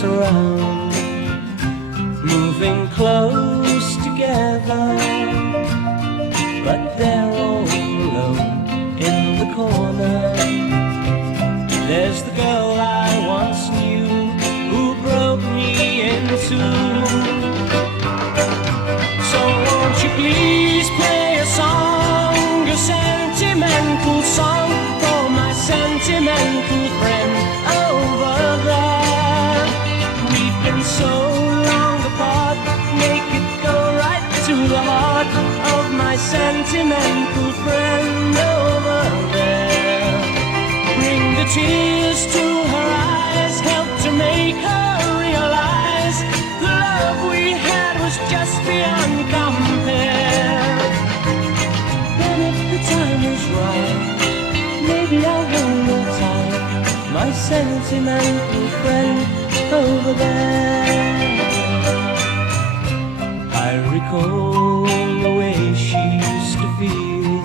dance around, moving close together, but they're all alone in the corner. There's the girl I once knew who broke me in two. So won't you please play a song, a sentimental song for my sentimental friend over there. We've been so long apart, make it go right to the heart of my sentimental friend over there. Bring the tears to her eyes, help to make her realize the love we had was just beyond compare. Then if the time is right, maybe I'll hold her tight, my sentimental friend over there. I recall the way she used to feel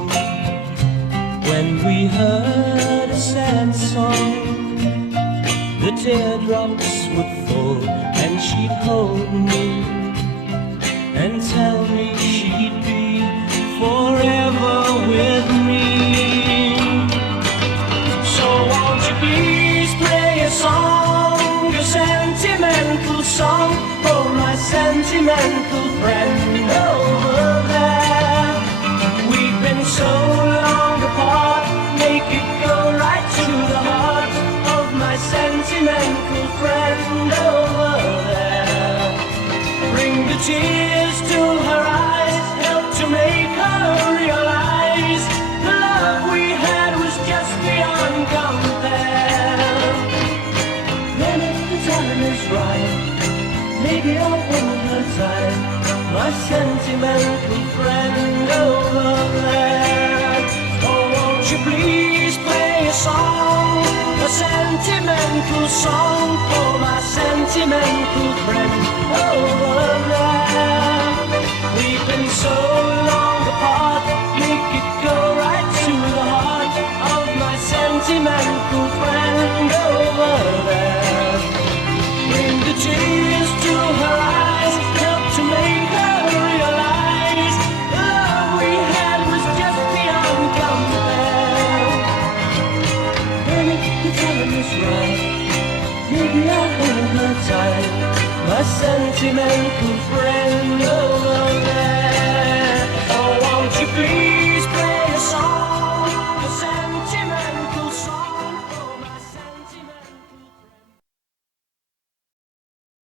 when we heard a sad song. The teardrops would fall and she'd hold me and tell me she'd be forever with me. So won't you please play a song, a sentimental song for my sentimental friend over there. We've been so long apart, make it go right to the heart of my sentimental friend over there. Bring the tears to her eyes, help to make her realize the love we had was just beyond compare. Then if the time is right, maybe I'll hold her tight, my sentimental friend over there. Oh, won't you please play a song, a sentimental song for my sentimental friend over there. We've been so long apart, make it go right to the heart of my sentimental friend over there. Bring the tears to her eyes, help to make her realize the love we had was just beyond compare. And if the time is right, maybe I'll hold her tight, my sentimental friend.